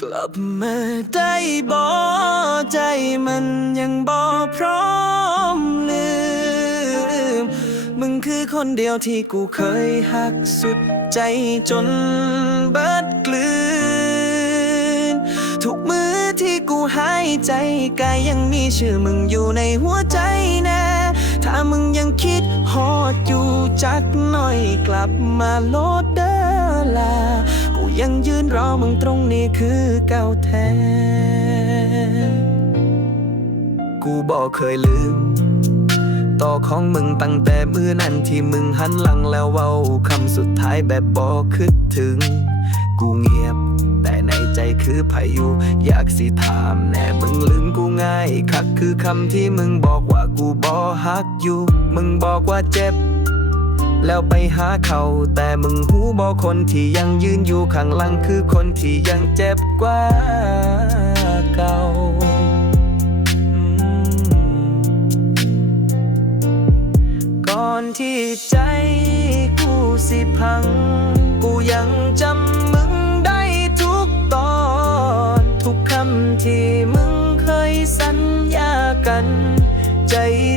กลับมาได้บ่ใจมันยังบ่พร้อมลืม มึงคือคนเดียวที่กูเคยหักสุดใจจนเบิดกลืน ทุกมือที่กูหายใจกายยังมีชื่อมึงอยู่ในหัวใจแน่ถ้ามึงยังคิดฮอดอยู่จักหน่อยกลับมาโลดเด้อลา ยังยืนรอมึงตรงนี้คือเก่าแท้ กูบอกเคยลืม ต่อของมึงตั้งแต่มือนั้นที่มึงหันหลังแล้วเว้าคำสุดท้ายแบบบอกคิดถึง กูเงียบ แต่ในใจคือพายุ อยากสิถามแน่มึงลืมกูง่ายคักคือคำที่มึงบอกว่ากูบอฮักอยู่ มึงบอกว่าเจ็บ แล้วไปหาเขา แต่มึงหูบอคนที่ยังยืนอยู่ข้างหลังคือคนที่ยังเจ็บกว่าเก่าก่อนที่ใจกูสิพัง กูยังจำมึงได้ทุกตอน ทุกคำที่มึงเคยสัญญากัน ใจ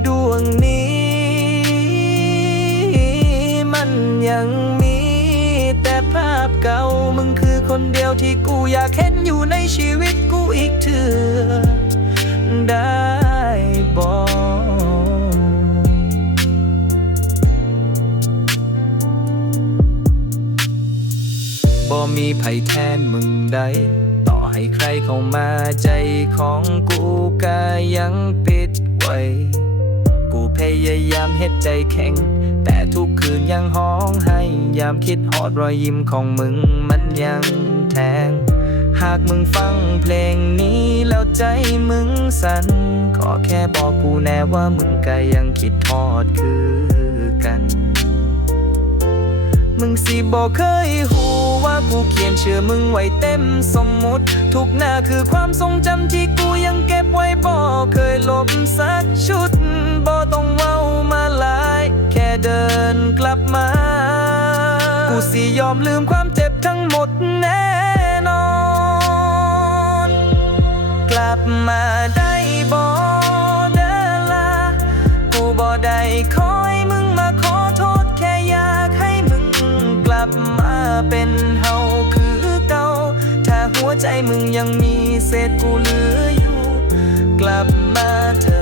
ดวงนี้ันยังมี แต่ภาพเก่ามึงคือคนเดียวที่กูอยากเห็นอยู่ในชีวิตกูอีกเถื่อได้บอกบ่มีไผแทนมึงได้ต่อให้ใครเข้ามาใจของกูก็ยังปิดไว้ กูพยายามเฮ็ดใจแข็ง แต่ทุก คืนยังห้องให้ ยามคิดหอดรอยยิ้มของมึงมันยังแทง หากมึงฟังเพลงนี้แล้วใจมึงสั่นก็แค่บอกกูแน่ว่ามึงก็ยังคิดทอดคือกัน มึงสิบอกเคยหูว่ากูเขียนเชื่อมึงไว้เต็มสมมุติ ทุกหน้าคือความทรงจำที่กูยังเก็บไว้บอกเคยลบสักชุด นกลับมา กูสิยอมลืมความเจ็บทั้งหมดแน่นอน กลับมาได้บ่เด้อล่ะกูบ่ได้คอยมึงมาขอโทษแค่อยากให้มึงกลับมาเป็นเฮาคือเก่า ถ้าหัวใจมึงยังมีเศษกูเหลืออยู่ กลับมาเถิด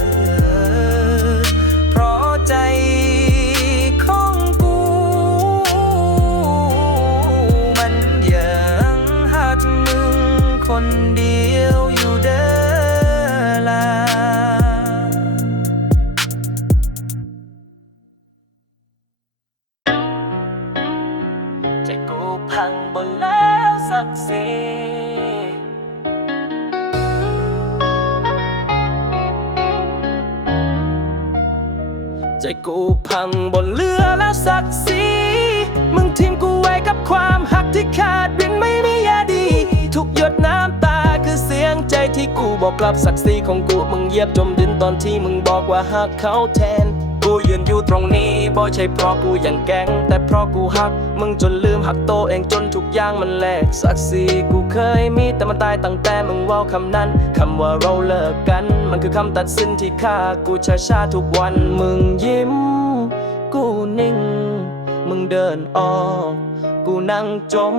ที่กูบอกกลับศักดิ์ศรีของกูมึงเยียบจมดินตอนที่มึงบอกว่าหักเขาแทน กูยืนอยู่ตรงนี้บ่ใช่เพราะกูยังแกล้งแต่เพราะกูหัก มึงจนลืมหักโตเองจนทุกอย่างมันแหลกศักดิ์ศรีกูเคยมีแต่มันตายตั้งแต่มึงว่าคำนั้นคำว่าเราเลิกกัน มันคือคำตัดสินที่ฆ่ากูชาชาทุกวันมึงยิ้ม กูนิ่ง มึงเดินออก กูนั่งจม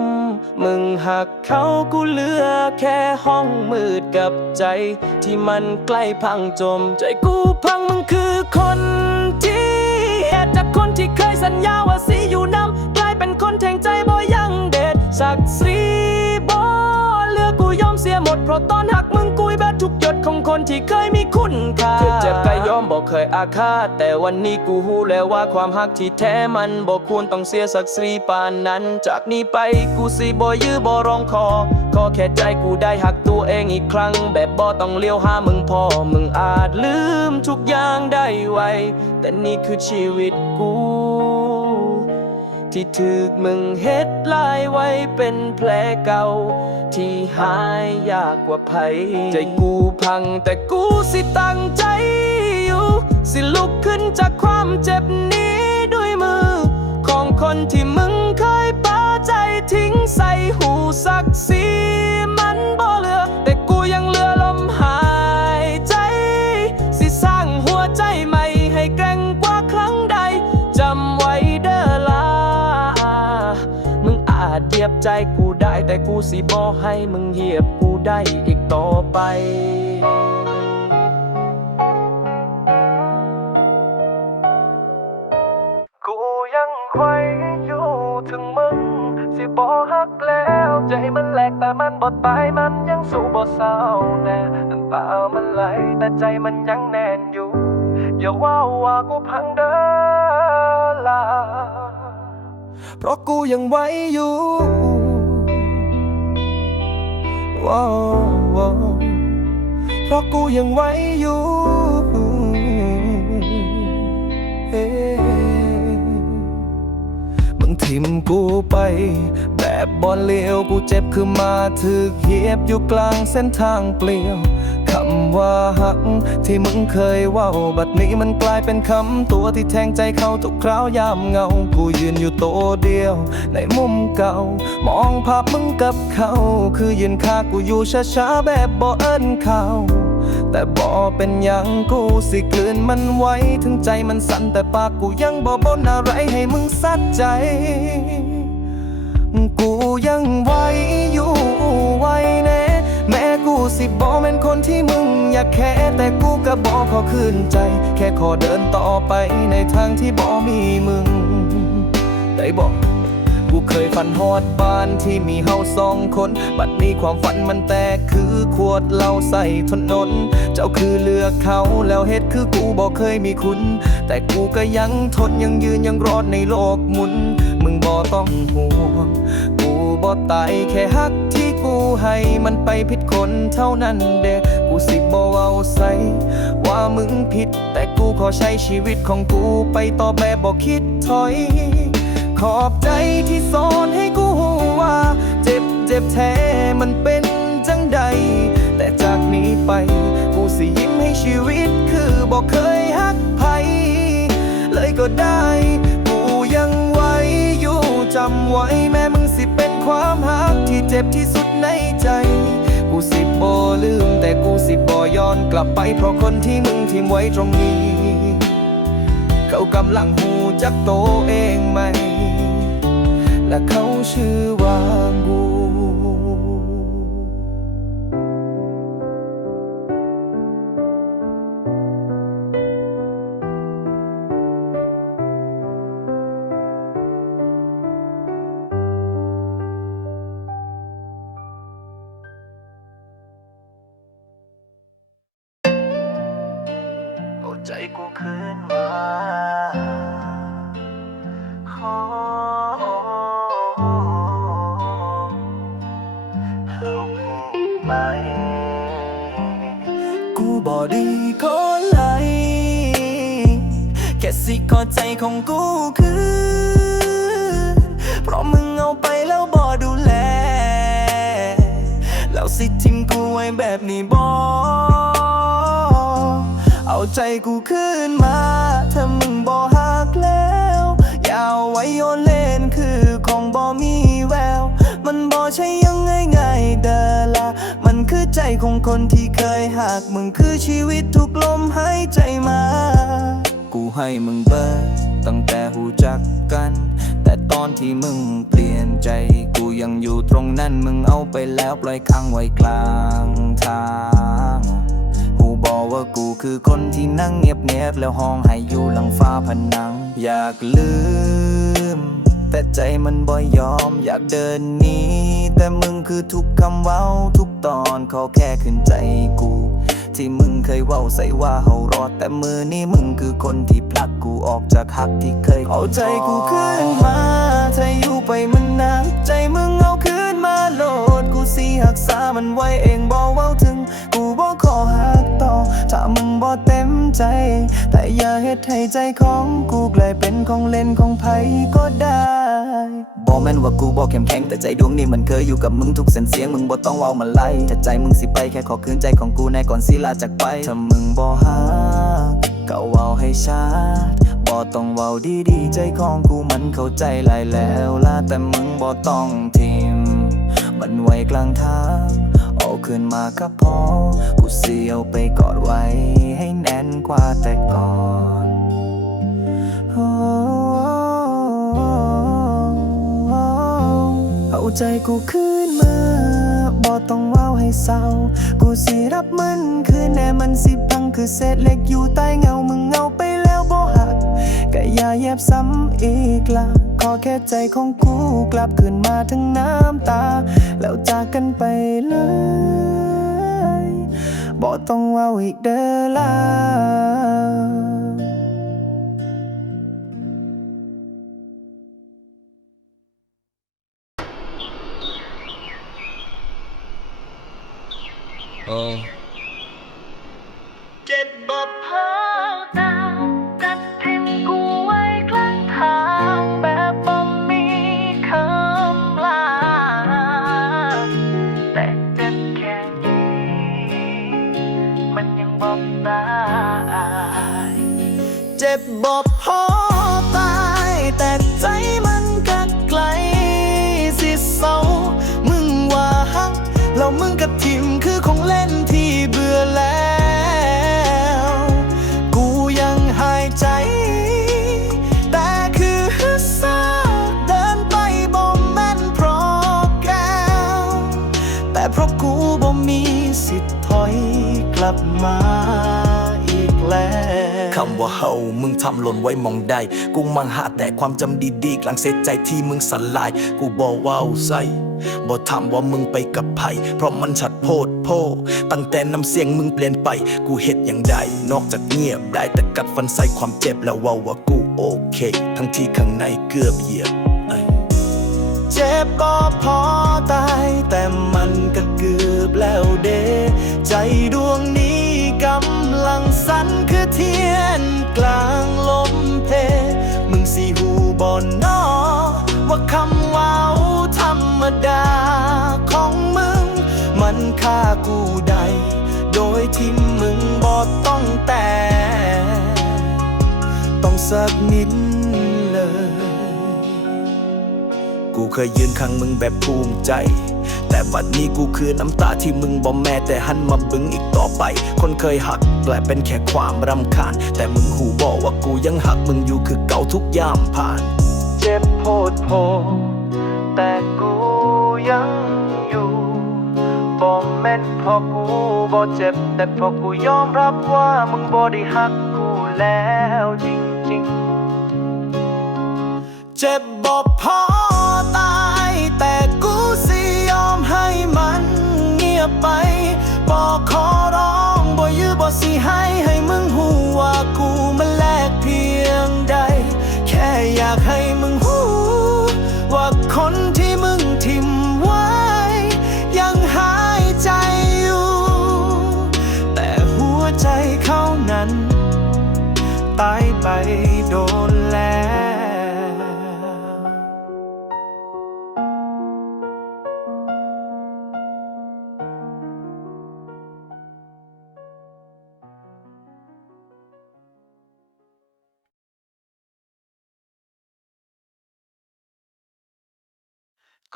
มึงหักเขากูเหลือแค่ห้องมืดกับใจ ที่มันใกล้พังจม ใจกูพังมึงคือคนที่เหตุจากคนที่เคยสัญญาว่าสีอยู่น้ำกลายเป็นคนแทงใจบ่ยังเด็ดสักสีบ่เลือกกูยอมเสียหมดเพราะตอนห กุยแบบทุกหยดของคนที่เคยมีคุณค่าเคยเจ็บก็ยอมบอกเคยอาฆาตแต่วันนี้กูหูแล้วว่าความหักที่แท้มันบอกควรต้องเสียศักดิ์ศรีปานนั้น จากนี้ไปกูสิบ่ยื้อบ่ร้องคอขอแค่ใจกูได้หักตัวเองอีกครั้ง แบบบ่ต้องเลี้ยวหามึงพอมึงอาจลืมทุกอย่างได้ไวแต่นี่คือชีวิตกู ที่ถึกมึงเฮ็ดลายไว้เป็นแผลเก่า ที่หายยากกว่าไผใจกูพังแต่กูสิตั้งใจอยู่ สิลุกขึ้นจากความเจ็บนี้ด้วยมือ ของคนที่มึงเคยปาใจทิ้งใส่หูสักสี ใจกูได้แต่กูสิบอให้มึงเหยียบกูได้อีกต่อไปกูยังไขว้อยู่ถึงมึง สิบอฮักแล้ว ใจมันแหลกแต่มันบดตายมันยังสู้บ่เศร้าแน่น้ำตามันไหลแต่ใจมันยังแน่นอยู่ อย่าว่าว่ากูพังเด้อลาเพราะกูยังไหวอยู่ เพราะกูยังไหวอยู่เอ้มึงทิมกูไป แบบบอลเลี้ยวกูเจ็บคือมาถึกเหยียบอยู่กลางเส้นทางเปลี่ยวำว่าหัก ที่มึงเคยว่าบัดนี้มันกลายเป็นคำ ตัวที่แทงใจเขาทุกคราวยามเงา กูยืนอยู่โตเดียว ในมุมเก่า มองภาพมึงกับเขา คือยืนคากูอยู่ช้าๆแบบบ่เอิ้นเขาแต่บ่เป็นหยังกูสิกลืนมันไว้ ถึงใจมันสั่นแต่ปากกูยังบ่บ่นอะไรให้มึงสัดใจ กูยังไหวอยู่ไหวแน่แม้กู สิบ่แม่นคนที่มึงอยากแค่แต่กูก็บ่ขอคืนใจ แค่ขอเดินต่อไปในทางที่บ่มีมึง ได้บอกกูเคยฝันฮอดบ้านที่มีเฮาสองคน บัดนี้ความฝันมันแตกคือขวดเหล้าใส่ถนน เจ้าคือเลือกเขาแล้วเหตุคือกูบอกเคยมีคุณ แต่กูก็ยังทนยังยืนยังรอดในโลกหมุน มึงบ่ต้องห่วง กูบ่ตายแค่ฮักท กูให้มันไปผิดคนเท่านั้นเด้กูสิบ่เอาใส่ว่ามึงผิด แต่กูขอใช้ชีวิตของกูไปต่อแบบบ่คิดถอย ขอบใจที่สอนให้กูว่า เจ็บเจ็บแท้มันเป็นจังใด แต่จากนี้ไป กูสิยิ้มให้ชีวิตคือบอกเคยฮักไผเลยก็ได้ กูยังไหวอยู่จำไว้แม้มึงสิเป็น ความฮักที่เจ็บที่สุดในใจ กูสิบ่ลืม แต่กูสิบบ่ย้อนกลับไป เพราะคนที่มึงทิ้งไว้ตรงนี้ เขากำลังหูจักโตเองไหม และเขาชื่อว่ากู สิขอใจของกูคืนเพราะมึงเอาไปแล้วบอดูแล แล้วสิทิ้งกูไว้แบบนี้บอเอาใจกูขึ้นมา ถ้ามึงบ่หักแล้ว อย่าเอาไว้โยนเล่นคือของบ่มีแวว มันบ่ใช่ยังไงไงเดอละมันคือใจของคนที่เคยหัก มึงคือชีวิตทุกลมหายใจมา ให้มึงเบิดตั้งแต่หูจักกัน แต่ตอนที่มึงเปลี่ยนใจ กูยังอยู่ตรงนั้นมึงเอาไปแล้วปล่อยค้างไว้กลางทางกูบอกว่ากูคือคนที่นั่งเงียบเงียบแล้วห้องให้อยู่หลังฟ้าผนัง อยากลืม แต่ใจมันบ่ยอมอยากเดินหนีแต่มึงคือทุกคำเว้าทุกตอนเขาแค่ขึ้นใจกู ที่มึงเคยเว้าใส่ว่าเฮารอด แต่มือนี้มึงคือคนที่ผลักกูออกจากหักที่เคยเอาใจกูขึ้นมาถ้าอยู่ไปมันนานใจมึงเอาขึ้นมาโหลด กูสิหักษามันไว้เองบอกเว้าถึง กูบอกขอหักต่อ ถ้ามึงบ่เต็มใจ แต่อย่าเฮ็ดให้ใจของกูกลายเป็นของเล่นของไผก็ได้ บอกแม่นว่ากูบอกเข้มแข็งแต่ใจดวงนี้มันเคยอยู่กับมึงทุกเส้นเสียงมึงบ่ต้องเว้ามาไล่ถ้าใจมึงสิไปแค่ขอคืนใจของกูในก่อนสิลาจากไปถ้ามึงบ่หักก็เว้าให้ชัดบ่ต้องเว้าดีๆ ใจของกูมันเข้าใจหลายแล้วล่ะแต่มึงบ่ต้องทิมมันไว้กลางทางเอาคืนมาก็พอ กูเสียวไปกอดไว้ให้แน่นกว่าแต่ก่อน ใจกูขึ้นมาบ่ต้องว้าวให้เศร้า กูสิรับมันคืนแน่มันสิพังคือเศษเหล็กอยู่ใต้เงามึงเงาไปแล้วบ่หักก็อย่าแยบซ้ำอีกละขอแค่ใจของกูกลับคืนมาทั้งน้ำตา แล้วจากกันไปเลยบ่ต้องว้าวอีกเด้อละ เเฮามึงทำหล่นไว้มองได้ กูมังหาแต่ความจำดีๆกลางเสียใจที่มึงสลาย กูบอกว่าใส่บ่ทำว่ามึงไปกับไผเพราะมันชัดโพดโพ ตั้งแต่น้ำเสียงมึงเปลี่ยนไป กูเฮ็ดอย่างใด นอกจากเงียบได้แต่กัดฟันใส่ความเจ็บแล้วว่าว่ากูโอเค ทั้งที่ข้างในเกือบเหยียบเจ็บก็พอตายแต่มันก็เกือบแล้วเด ใจดวงนี้กำลังสั่นคือเทียน กลางลมเพ มึงสิหูบอนนอว่าคำว่าวธรรมดาของมึง มันฆ่ากูได้โดยที่มึงบอต้องแต่ ต้องสักนิดเลย กูเคยยืนข้างมึงแบบภูมิใจ แต่บัดนี้กูคือน้ำตาที่มึงบ่แม่แต่หันมาบึงอีกต่อไป คนเคยหักกลายเป็นแค่ความรำคาญ แต่มึงหูบอกว่ากูยังหักมึงอยู่คือเก่าทุกยามผ่าน เจ็บโพดโพแต่กูยังอยู่บ่แม่นพราะกูบ่เจ็บ แต่พราะกูยอมรับว่ามึงบ่ได้หักกูแล้วจริงๆ เจ็บบ่พอ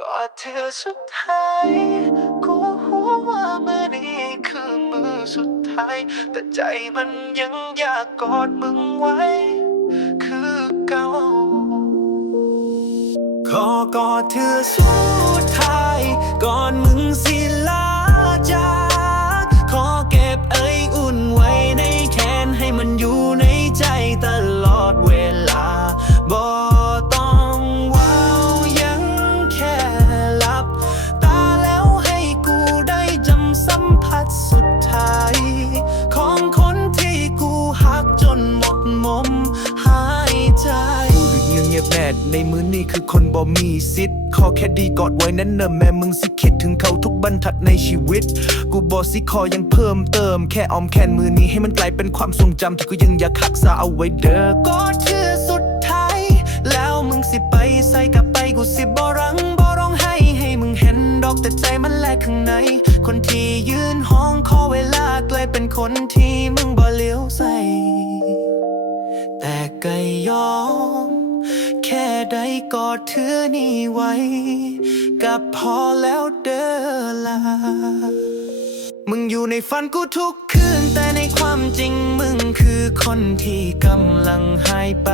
กอดเธอสุดท้ายกูหัวว่ามือนี้คือมือสุดท้าย แต่ใจมันยังอยากกอดมึงไว้ คือเก่าขอกอดเธอสุดท้าย ก่อนมึงสิลาจาก จนหมดมมหายใจกูหรือเงียบแน่ในมือนี่คือคนบ่มีสิทธิ์ขอแค่ดีกอดไว้นั้นเนอะแม่มึงสิคิดถึงเขาทุกบรรทัดในชีวิต กูบอสิขอยังเพิ่มเติม แค่ออมแคนมือนี้ให้มันกลายเป็นความทรงจำที่กูยังอยากรักษาเอาไว้เด้อกอดคือสุดท้าย แล้วมึงสิไปใส่กลับไปกูสิบ่รัง กอดเธอนี่ไว้ กับพอแล้วเด้อล่ะมึงอยู่ในฝันกูทุกคืน แต่ในความจริงมึงคือคนที่กำลังหายไป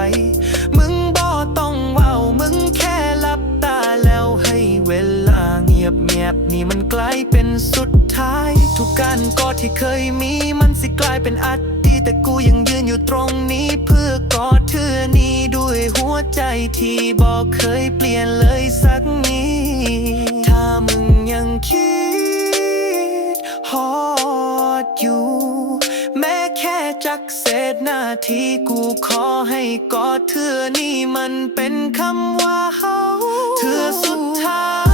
มึงบ่ต้องว้ามึงแค่หลับตาแล้วให้เวลาที่มันกลายเป็นสุด ท้าย ทุกการกอดที่เคยมีมันสิกลายเป็นอดีตแต่กูยังยืนอยู่ตรงนี้เพื่อกอดเธอนี้ด้วยหัวใจที่บอกเคยเปลี่ยนเลยสักนิดถ้ามึงยังคิดฮอดอยู่ แม้แค่จักเศษนาทีกูขอให้กอดเธอนี่มันเป็นคำว่าเฮาเธอสุดท้าย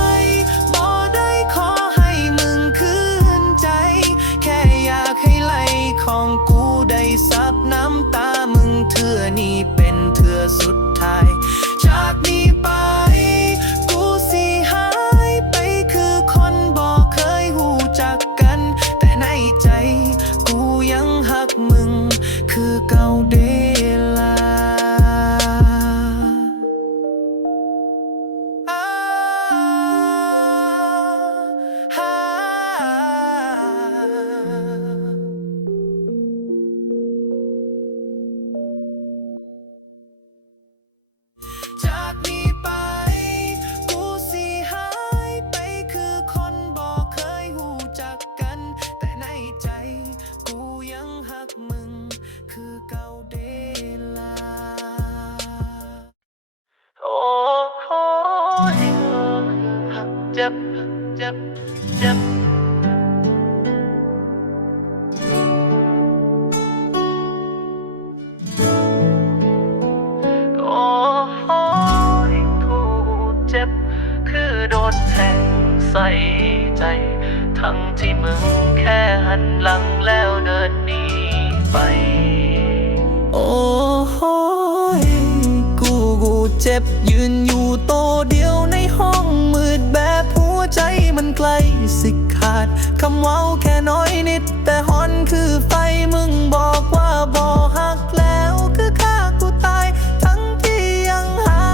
เจ็บยืนอยู่โตเดียวในห้องมืดแบบหัวใจมันใกล้สิขาดคำเว้าแค่น้อยนิด แต่ฮอนคือไฟมึงบอกว่าบ่หักแล้วคือฆ่ากูตาย ทั้งที่ยังหา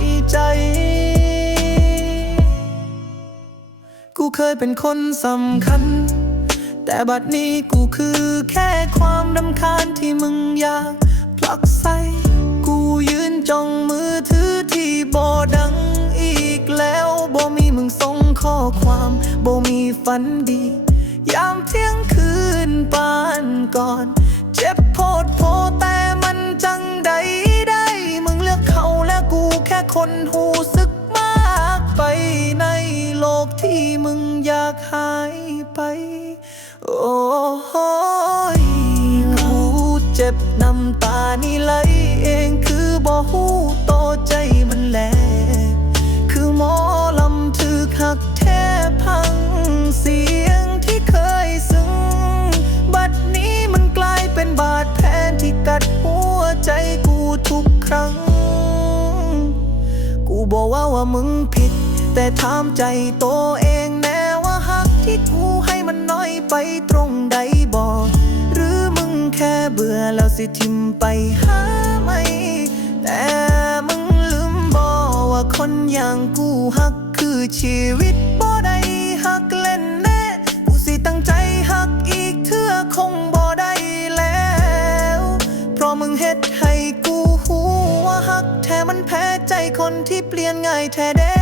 ยใจ กูเคยเป็นคนสำคัญ แต่บัดนี้กูคือแค่ความรำคาญที่มึงอยาก จ้องมือถือที่บ่ดังอีกแล้วบ่มีมึงส่งข้อความบ่มีฝันดี ยามเที่ยงคืนปานก่อน เจ็บโพดโพแต่มันจังใดได้ มึงเลือกเขาและกูแค่คนหูสึกมากไปในโลกที่มึงอยากหายไป โอ้โหกูเจ็บน้ำตานี่ไหลเองค บ่หูโตใจมันแหลกคือหมอลำถึกหักแทบพังเสียงที่เคยซึ้ง บัดนี้มันกลายเป็นบาดแผลที่กัดหัวใจกูทุกครั้ง กูบอกว่าว่ามึงผิด แต่ถามใจตัวเองแน่ว่าหักที่กูให้มันน้อยไปตรงใดบอกหรือมึงแค่เบื่อแล้วสิทิมไปหาไม่ แต่มึงลืมบอกว่าคนอย่างกูหักคือชีวิตบ่ได้หักเล่นแน่กูสิตั้งใจหักอีกเทื่อคงบ่ได้แล้ว เพราะมึงเฮ็ดให้กูหูว่าหักแท้มันแพ้ใจคนที่เปลี่ยนง่ายแท้เด้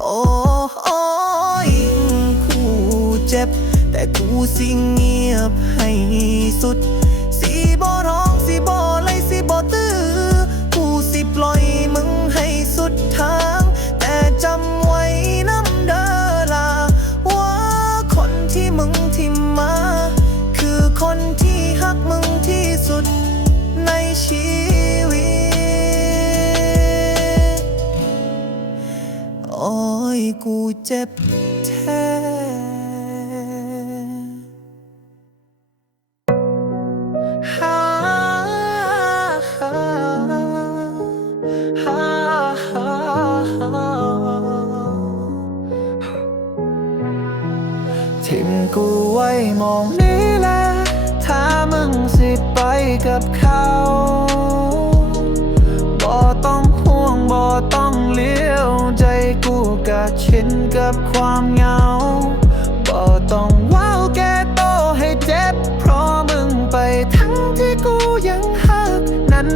โอ้โอ้ยกูเจ็บ แต่กูสิเงียบให้สุดสิบ่ร้องสิบ่ กูเจ็บแท้ทิมกูไว้มองนี้แหละ ถ้ามึงสิไปกับเขา กูกะชินกับความเหงาบ่ต้องว้าวแก้โตให้เจ็บ เพราะมึงไปทั้งที่กูยังหักนั้น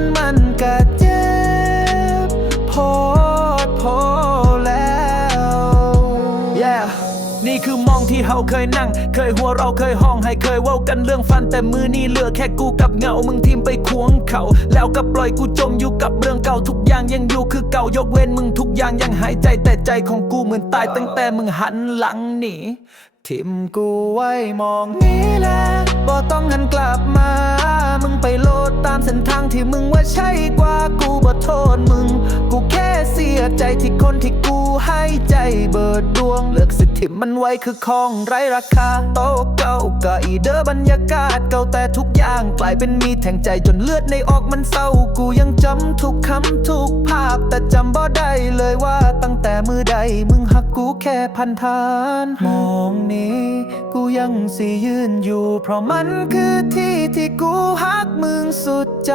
าเคยนั่ง เคยหัวเราเคยห้องให้เคยเว้ากันเรื่องฟันแต่มือนี่เหลือแค่กูกับเงามึงทิมไปควงเขา แล้วก็ปล่อยกูจมอยู่กับเรื่องเก่าทุกอย่างยังอยู่คือเก่ายกเว้นมึงทุกอย่างยังหายใจแต่ใจของกูเหมือนตายตั้งแต่มึงหันหลังหนีทิมกูไว้มองนี้แหละบ่ต้องหันกลับมา มึงไปโลดตามเส้นทางที่มึงว่าใช่กว่ากูบ่โทษมึง กูแค่เสียใจที่คนที่กูให้ใจเบิดดวงเลือกสิที่มันไว้คือของไร้ราคา โตะเก่าก็อีเดอร์บรรยากาศเก่าแต่ทุกอย่างกลายเป็นมีแทงใจจนเลือดในออกมันเศร้า กูยังจำทุกคำทุกภาพ แต่จำบ่ได้เลยว่าตั้งแต่มือใดมึงหักกูแค่พันทาน มองนี้ กูยังสิยืนอยู่ เพราะมันคือที่ ที่กูหักมึงสุดใจ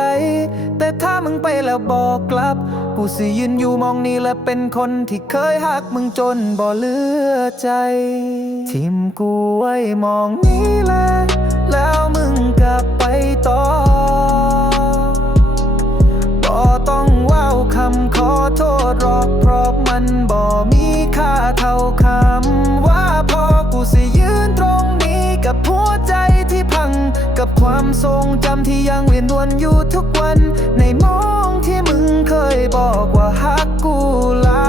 แต่ถ้ามึงไปแล้วบอกกลับ กูสิยืนอยู่มองนี้และเป็นคนที่เคยหักมึงจนบ่เลือใจ ทิมกูไว้มองนี้แหละแล้วมึงกลับไปต่อบ่ต้องว้าคำขอโทษหรอกเพราะมันบ่มีค่าเท่าคำว่าพอกูสิยืนตรงนี้กับหัวใจที่พังกับ ความทรงจำที่ยังเวียนวนอยู่ทุกวัน ในมองที่มึงเคยบอกว่าฮักกูลา